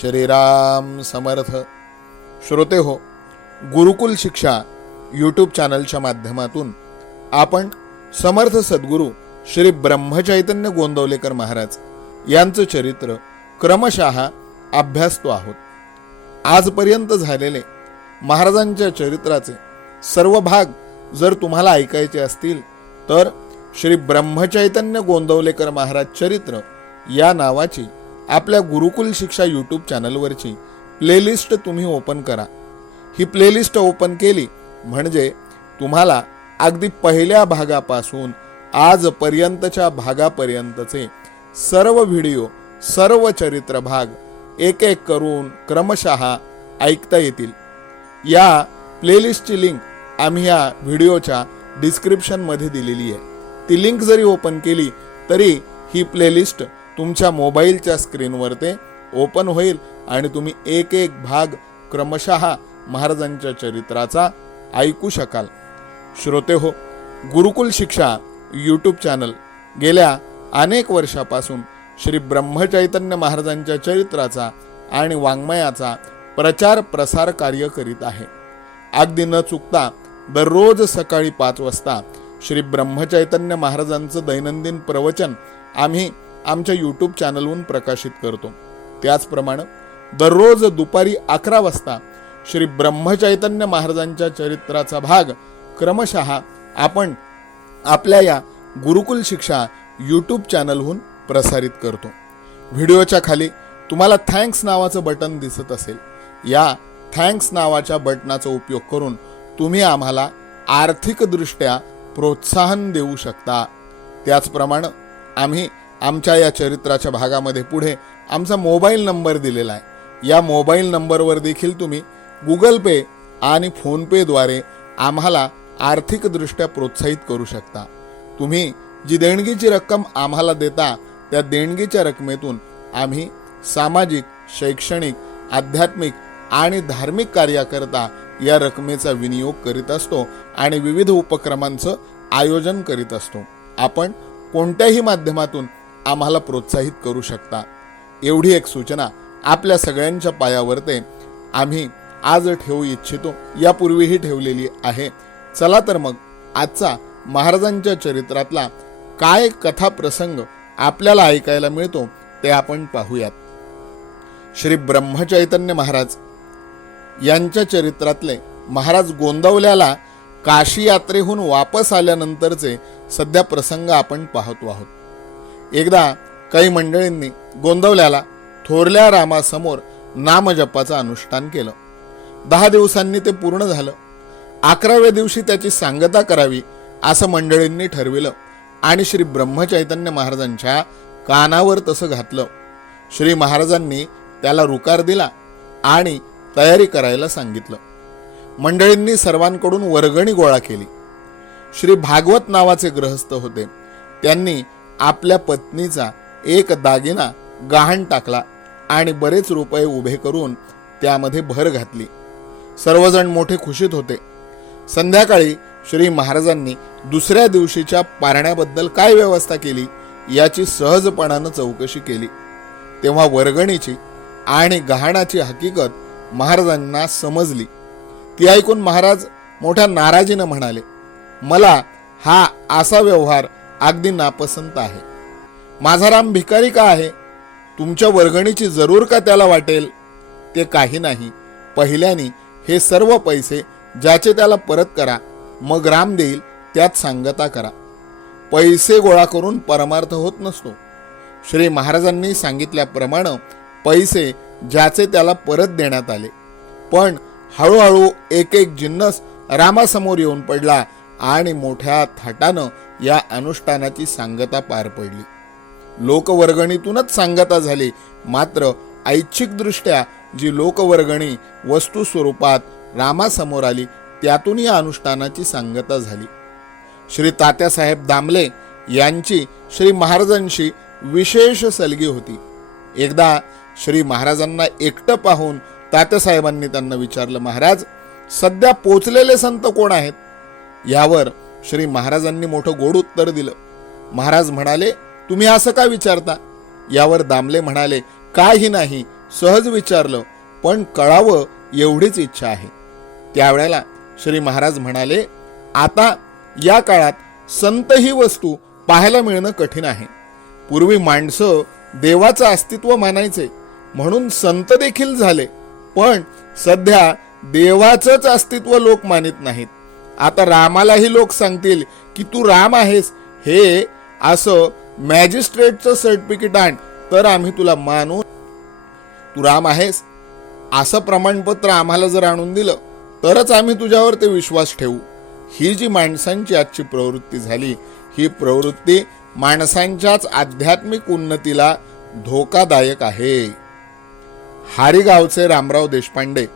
श्रीराम समर्थ. श्रोते हो गुरुकुल शिक्षा यूट्यूब चॅनलच्या माध्यमातून आपण समर्थ सद्गुरू श्री ब्रह्मचैतन्य गोंदवलेकर महाराज यांचं चरित्र क्रमशः अभ्यासतो आहोत. आजपर्यंत झालेले महाराजांच्या चरित्राचे सर्व भाग जर तुम्हाला ऐकायचे असतील तर श्री ब्रह्मचैतन्य गोंदवलेकर महाराज चरित्र या नावाची आपल्या गुरुकुल शिक्षा यूट्यूब चॅनलवरची प्लेलिस्ट तुम्ही ओपन करा. ही प्लेलिस्ट ओपन केली म्हणजे तुम्हाला अगदी पहिल्या भागापासून आजपर्यंतच्या भागापर्यंतचे सर्व व्हिडिओ सर्व चरित्र भाग एक एक करून क्रमशः ऐकता येतील. या प्लेलिस्टची लिंक आम्ही या व्हिडिओच्या डिस्क्रिप्शनमध्ये दिलेली आहे. ती लिंक जरी ओपन केली तरी ही प्लेलिस्ट तुमच्या मोबाईलच्या स्क्रीनवर ते ओपन होईल आणि तुम्ही एक एक भाग क्रमशः महाराजांच्या चरित्राचा ऐकू शकाल. श्रोते हो गुरुकुल शिक्षा यूट्यूब चॅनल गेल्या अनेक वर्षापासून श्री ब्रह्मचैतन्य महाराजांच्या चरित्राचा आणि वाङ्मयाचा प्रचार प्रसार कार्य करीत आहे. अगदी न चुकता दररोज सकाळी पाच वाजता श्री ब्रह्मचैतन्य महाराजांचं दैनंदिन प्रवचन आम्ही आमच्या यूट्यूब चॅनलहून प्रकाशित करतो. त्याचप्रमाणे दररोज दुपारी अकरा वाजता श्री ब्रह्मचैतन्य महाराजांच्या चरित्राचा भाग क्रमशः आपण आपल्या या गुरुकुल शिक्षा यूट्यूब चॅनलहून प्रसारित करतो. व्हिडिओच्या खाली तुम्हाला थँक्स नावाचं बटन दिसत असेल. या थँक्स नावाच्या बटनाचा उपयोग करून तुम्ही आम्हाला आर्थिकदृष्ट्या प्रोत्साहन देऊ शकता. त्याचप्रमाणे आम्ही आमच्या या चरित्राच्या भागामध्ये पुढे आमचा मोबाईल नंबर दिलेला आहे. या मोबाईल नंबरवर देखील तुम्ही गुगल पे आणि फोनपेद्वारे आम्हाला आर्थिकदृष्ट्या प्रोत्साहित करू शकता. तुम्ही जी देणगीची रक्कम आम्हाला देता त्या देणगीच्या रकमेतून आम्ही सामाजिक शैक्षणिक आध्यात्मिक आणि धार्मिक कार्याकरता या रकमेचा विनियोग करीत असतो आणि विविध उपक्रमांचं आयोजन करीत असतो. आपण कोणत्याही माध्यमातून आम्हाला प्रोत्साहित करू शकता. एवढी एक सूचना आपल्या सगळ्यांच्या पायावर आम्ही आज ठेवू इच्छितो. यापूर्वीही ठेवलेली आहे. चला तर मग आजचा महाराजांच्या चरित्रातला काय कथा प्रसंग आपल्याला ऐकायला मिळतो ते आपण पाहूयात. श्री ब्रह्मचैतन्य महाराज यांच्या चरित्रातले महाराज गोंदवल्याला काशी यात्रेहून वापस आल्यानंतरचे सध्या प्रसंग आपण पाहतो आहोत. एकदा काही मंडळींनी गोंदवल्याला थोरल्या रामासमोर नामजपाचं अनुष्ठान केलं. दहा दिवसांनी ते पूर्ण झालं. अकराव्या दिवशी त्याची सांगता करावी असं मंडळींनी ठरविलं आणि श्री ब्रह्मचैतन्य महाराजांच्या कानावर तसं घातलं. श्री महाराजांनी त्याला रुकार दिला आणि तयारी करायला सांगितलं. मंडळींनी सर्वांकडून वर्गणी गोळा केली. श्री भागवत नावाचे ग्रहस्थ होते. त्यांनी आपल्या पत्नीचा एक दागिना गहाण टाकला आणि बरेच रुपये उभे करून त्यामध्ये भर घातली. सर्वजण मोठे खुशीत होते. संध्याकाळी श्री महाराजांनी दुसऱ्या दिवशीच्या पारण्याबद्दल काय व्यवस्था केली याची सहजपणानं चौकशी केली. तेव्हा वर्गणीची आणि गहाणाची हकीकत महाराजांना समजली. ती ऐकून महाराज मोठ्या नाराजीनं म्हणाले मला हा असा व्यवहार अगदी नापसंत आहे. माझा राम भिकारी का आहे? तुमच्या वर्गणीची जरूर का त्याला वाटेल? ते काही नाही. पहिल्याने हे सर्व पैसे ज्याचे त्याला परत करा मग राम देईल त्यात सांगता करा. पैसे गोळा करून परमार्थ होत नसतो. श्री महाराजांनी सांगितल्याप्रमाणे पैसे ज्याचे त्याला परत देण्यात आले. पण हळूहळू एक एक जिन्नस रामासमोर येऊन पडला आणि मोठ्या थाटानं या अनुष्ठानाची सांगता पार पडली. लोकवर्गणीतूनच सांगता झाली. मात्र ऐच्छिकदृष्ट्या जी लोकवर्गणी वस्तू स्वरूपात रामासमोर आली त्यातून या अनुष्ठानाची सांगता झाली. श्री तात्यासाहेब दामले यांची श्री महाराजांशी विशेष सलगी होती. एकदा श्री महाराजांना एकटं पाहून तात्यासाहेबांनी त्यांना विचारलं महाराज सध्या पोचलेले संत कोण आहेत? यावर श्री महाराजांनी मोठं गोड उत्तर दिलं. महाराज म्हणाले तुम्ही असं का विचारता? यावर दामले म्हणाले काही नाही सहज विचारलं पण कळावं एवढीच इच्छा आहे. त्यावेळेला श्री महाराज म्हणाले आता या काळात संत ही वस्तू पाहायला मिळणं कठीण आहे. पूर्वी माणसं देवाचं अस्तित्व मानायचे म्हणून संत देखील झाले पण सध्या देवाचंच अस्तित्व लोक मानित नाहीत. आता रामालाही लोक सांगतील की तू राम आहेस. हे असं मॅजिस्ट्रेटचं सर्टिफिकेट आण तर आम्ही तुला मानू. तू राम आहेस. असं प्रमाणपत्र आम्हाला जर आणून दिलं तरच आम्ही तुझ्यावर ते विश्वास ठेवू. ही जी माणसांची आजची प्रवृत्ती झाली ही प्रवृत्ती माणसांच्याच आध्यात्मिक उन्नतीला धोकादायक आहे. हारीगावचे रामराव देशपांडे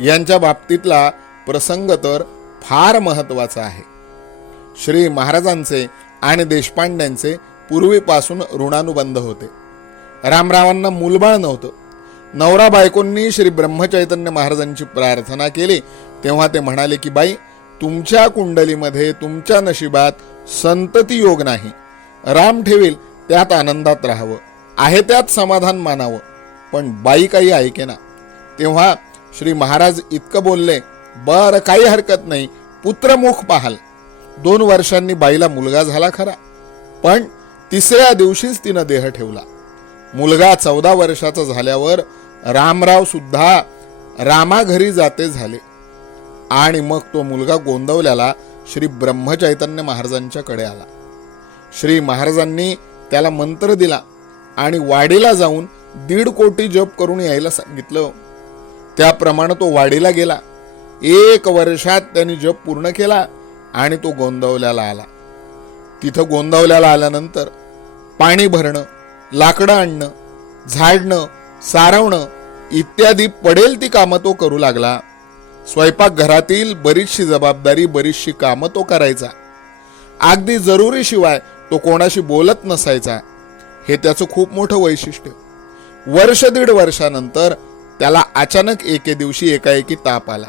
यांच्या बाबतीतला प्रसंग तर फार महत्त्वाचं आहे. श्री महाराजांचे आणि देशपांड्यांचे पूर्वीपासून ऋणानुबंध होते. रामरावांना मूलबाळ नव्हतं. नवरा बायकोंनी श्री ब्रह्मचैतन्य महाराजांची प्रार्थना केली तेव्हा ते म्हणाले की बाई तुमच्या कुंडलीमध्ये तुमच्या नशिबात संतती योग नाही. राम ठेवील त्यात आनंदात राहावं. आहे त्यात समाधान मानावं. पण बाई काही ऐके ना तेव्हा श्री महाराज इतकं बोलले बर काही हरकत नाही. पुत्रमुख पाहाल. दोन वर्षांनी बाईला मुलगा झाला खरा. पण तिसऱ्या दिवशीच तिनं देह ठेवला. मुलगा चौदा वर्षाचा झाल्यावर रामराव सुद्धा रामाघरी जाते झाले. आणि मग तो मुलगा गोंदवल्याला श्री ब्रह्मचैतन्य महाराजांच्याकडे आला. श्री महाराजांनी त्याला मंत्र दिला आणि वाडीला जाऊन दीड कोटी जप करून यायला सांगितलं. त्याप्रमाणे तो वाडीला गेला. एक वर्षात त्यांनी जप पूर्ण केला आणि तो गोंदवल्याला आला. तिथं गोंदवल्याला आल्यानंतर पाणी भरणं लाकडं आणणं झाडणं सारवणं इत्यादी पडेल ती कामं तो करू लागला. स्वयंपाकघरातील बरीचशी जबाबदारी बरीचशी कामं तो करायचा. अगदी जरुरी शिवाय तो कोणाशी बोलत नसायचा. हे त्याचं खूप मोठं वैशिष्ट्य. वर्ष दीड वर्षानंतर त्याला अचानक एके दिवशी एकाएकी ताप आला.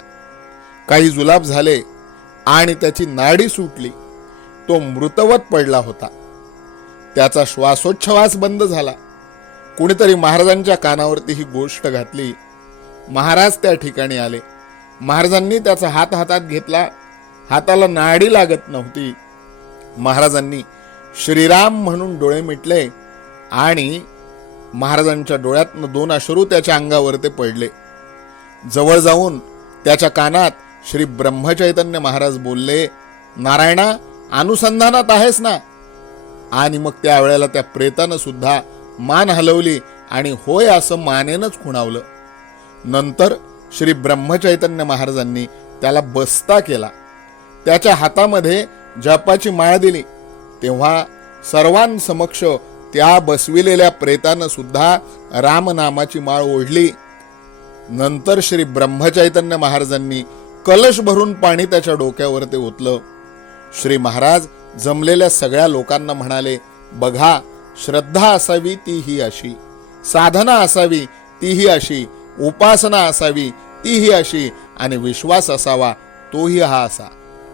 काही जुलाब झाले आणि त्याची नाडी सुटली. तो मृतवत पडला होता. त्याचा श्वासोच्छवास बंद झाला. कुणीतरी महाराजांच्या कानावरती ही गोष्ट घातली. महाराज त्या ठिकाणी आले. महाराजांनी त्याचा हात हातात घेतला. हाताला नाडी लागत नव्हती. महाराजांनी श्रीराम म्हणून डोळे मिटले आणि महाराजांच्या डोळ्यातनं दोन अश्रू त्याच्या अंगावर ते पडले. जवळ जाऊन त्याच्या कानात श्री ब्रह्मचैतन्य महाराज बोलले नारायणा अनुसंधानात आहेस ना? आणि मग त्यावेळेला त्या प्रेतानं सुद्धा मान हलवली आणि होय असं मानेनच खुणावलं. नंतर श्री ब्रह्मचैतन्य महाराजांनी त्याला बस्ता केला. त्याच्या हातामध्ये जपाची माळ दिली. तेव्हा सर्वांसमक्ष त्या बसविलेल्या प्रेतानं सुद्धा रामनामाची माळ ओढली. नंतर श्री ब्रह्मचैतन्य महाराजांनी कलश भरून पाणी त्याच्या डोक्यावर ते ओतलं. श्री महाराज जमलेल्या सगळ्या लोकांना म्हणाले बघा श्रद्धा असावी ती ही अशी साधना असावी ती ही अशी उपासना असावी ती ही अशी आणि विश्वास असावा तोही हा असा.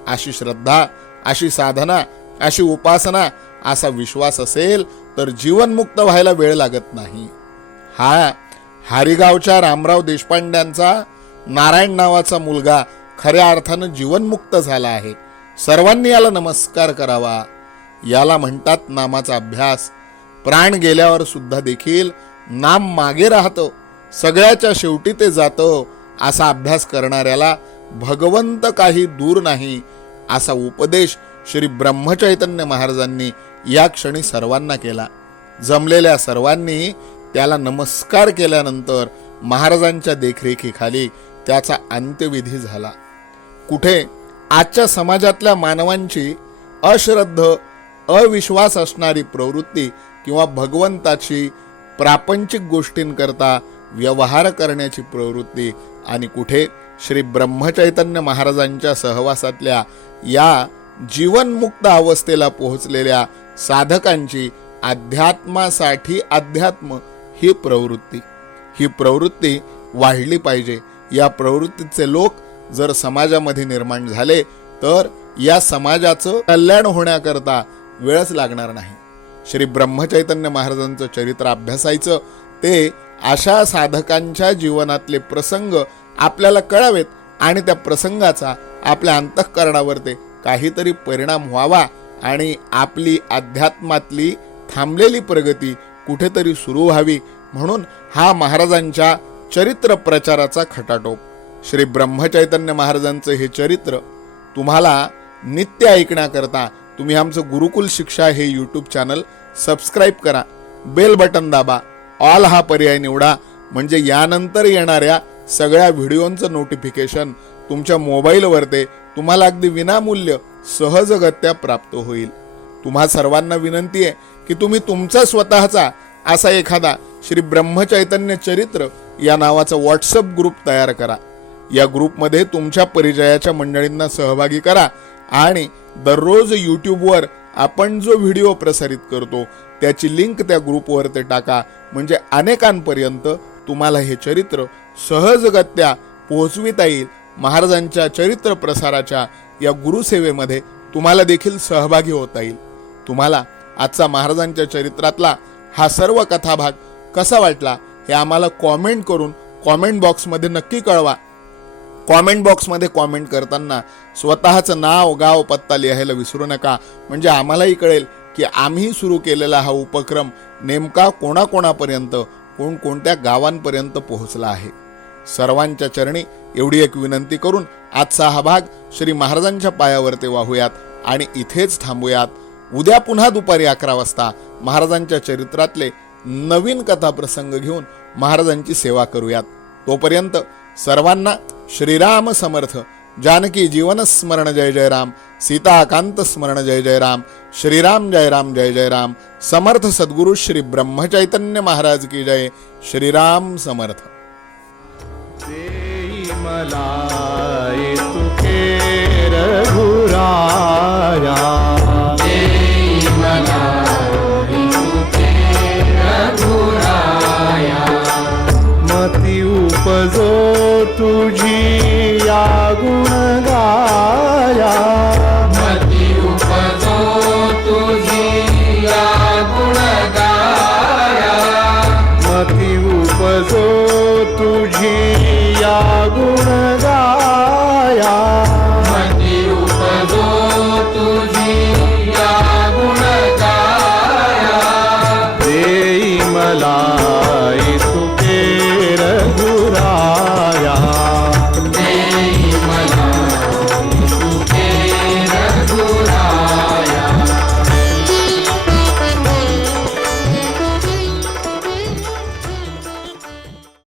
अशी श्रद्धा अशी साधना अशी उपासना असा विश्वास असेल तर जीवनमुक्त व्हायला वेळ लागत नाही. हा हारिगावच्या रामराव देशपांड्यांचा नारायण नावाचा मुलगा खऱ्या अर्थानं जीवनमुक्त झाला आहे. सर्वांनी याला नमस्कार करावा. याला म्हणतात नामाचा अभ्यास. प्राण गेल्यावर सुद्धा देखील नाम मागे राहतं. सगळ्याच्या शेवटी ते जातं. असा अभ्यास करणाऱ्याला भगवंत काही दूर नाही. असा उपदेश श्री ब्रह्मचैतन्य महाराजांनी या क्षणी सर्वांना केला. जमलेल्या सर्वांनी त्याला नमस्कार केल्यानंतर महाराजांच्या देखरेखीखाली त्याचा अंत्यविधी झाला. कुठे? आजच्या समाजातल्या मानवांची अश्रद्ध अविश्वास असणारी प्रवृत्ती किंवा भगवंताची प्रापंचिक गोष्टींकरता व्यवहार करण्याची प्रवृत्ती आणि कुठे? श्री ब्रह्मचैतन्य महाराजांच्या सहवासातल्या या जीवनमुक्त अवस्थेला पोहोचलेल्या साधकांची अध्यात्मासाठी अध्यात्म ही प्रवृत्ती. ही प्रवृत्ती वाढली पाहिजे. या प्रवृत्तीचे लोक जर समाजामध्ये निर्माण झाले तर या समाजाचं कल्याण होण्याकरता वेळच लागणार नाही. श्री ब्रह्मचैतन्य महाराजांचं चरित्र अभ्यासायचं ते अशा साधकांच्या जीवनातले प्रसंग आपल्याला कळावेत आणि त्या प्रसंगाचा आपल्या अंतःकरणावर ते काहीतरी परिणाम व्हावा आणि आपली अध्यात्मातली थांबलेली प्रगती कुठेतरी सुरू व्हावी म्हणून हा महाराजांच्या चरित्र प्रचाराचा खटाटोप. श्री ब्रह्मचैतन्य महाराजांचं हे चरित्र तुम्हाला नित्य ऐकण्याकरता तुम्ही आमचं गुरुकुल शिक्षा हे यूट्यूब चॅनल सबस्क्राईब करा. बेल बटन दाबा. ऑल हा पर्याय निवडा. म्हणजे यानंतर येणाऱ्या सगळ्या व्हिडिओंचं नोटिफिकेशन तुमच्या मोबाईलवर ते तुम्हाला अगदी विनामूल्य सहजगत्या प्राप्त होईल. तुम्हा सर्वांना विनंती आहे की तुम्ही तुमचा स्वतःचा असा एखादा श्री ब्रह्मचैतन्य चरित्र या नावाचा व्हॉट्सअप ग्रुप तयार करा. या ग्रुपमध्ये तुमच्या परिचयाच्या मंडळींना सहभागी करा आणि दररोज यूट्यूबवर आपण जो व्हिडिओ प्रसारित करतो त्याची लिंक त्या ग्रुपवर ते टाका. म्हणजे अनेकांपर्यंत तुम्हाला हे चरित्र सहजगत्या पोहोचविता येईल. महाराजांच्या चरित्र प्रसाराच्या या गुरुसेवेमध्ये तुम्हाला देखील सहभागी होता येईल. तुम्हाला आजचा महाराजांच्या चरित्रातला हा सर्व कथाभाग कसा वाटला हे आम्हाला कॉमेंट करून कॉमेंट बॉक्समध्ये नक्की कळवा. कॉमेंट बॉक्समध्ये कॉमेंट करताना स्वतःचं नाव गाव पत्ता लिहायला विसरू नका. म्हणजे आम्हालाही कळेल की आम्ही सुरू केलेला हा उपक्रम नेमका कोणाकोणापर्यंत कोणकोणत्या गावांपर्यंत पोहोचला आहे. सर्वांच्या चरणी एवढी एक विनंती करून आजचा हा भाग श्री महाराजांच्या पायावरती वाहूयात आणि इथेच थांबूयात. उद्या पुन्हा दुपारी अकरा वाजता महाराजांच्या चरित्रातले नवीन कथाप्रसंग घेऊन महाराजांची सेवा करूयात. तोपर्यंत सर्वांना श्रीराम समर्थ. जानकी जीवन स्मरण जय जय राम. सीताकांत स्मरण जय जय राम. श्रीराम जय राम जय जय राम. समर्थ सद्गुरु श्री ब्रह्मचैतन्य महाराज की जय. श्रीराम समर्थ. मला तुके रघुराया।